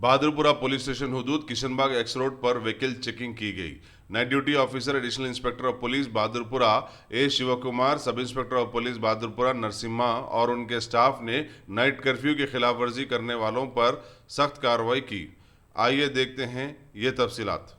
Bahadurpura police station हुदूद Kishanbagh X road पर vehicle checking की गई। Night duty officer additional inspector of police Bahadurpura A Shivakumar, sub inspector of police Bahadurpura Narasimha और उनके स्टाफ ने नाइट कर्फ्यू की खिलाफ वर्जी करने वालों पर सख्त कार्रवाई की। आइए देखते हैं ये तफसीलात।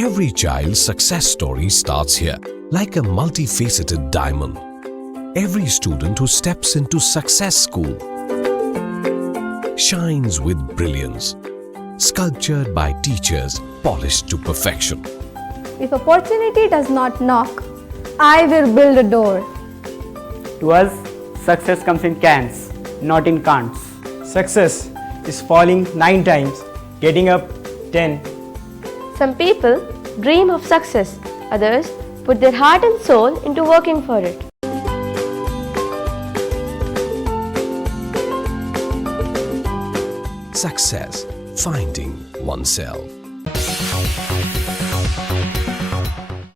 Every child's success story starts here, like a multifaceted diamond. Every student who steps into Success School shines with brilliance, sculptured by teachers polished to perfection. If opportunity does not knock, I will build a door. To us, success comes in cans, not in can'ts. Success is falling 9 times, getting up 10. Some people dream of success, others put their heart and soul into working for it. Success, finding oneself.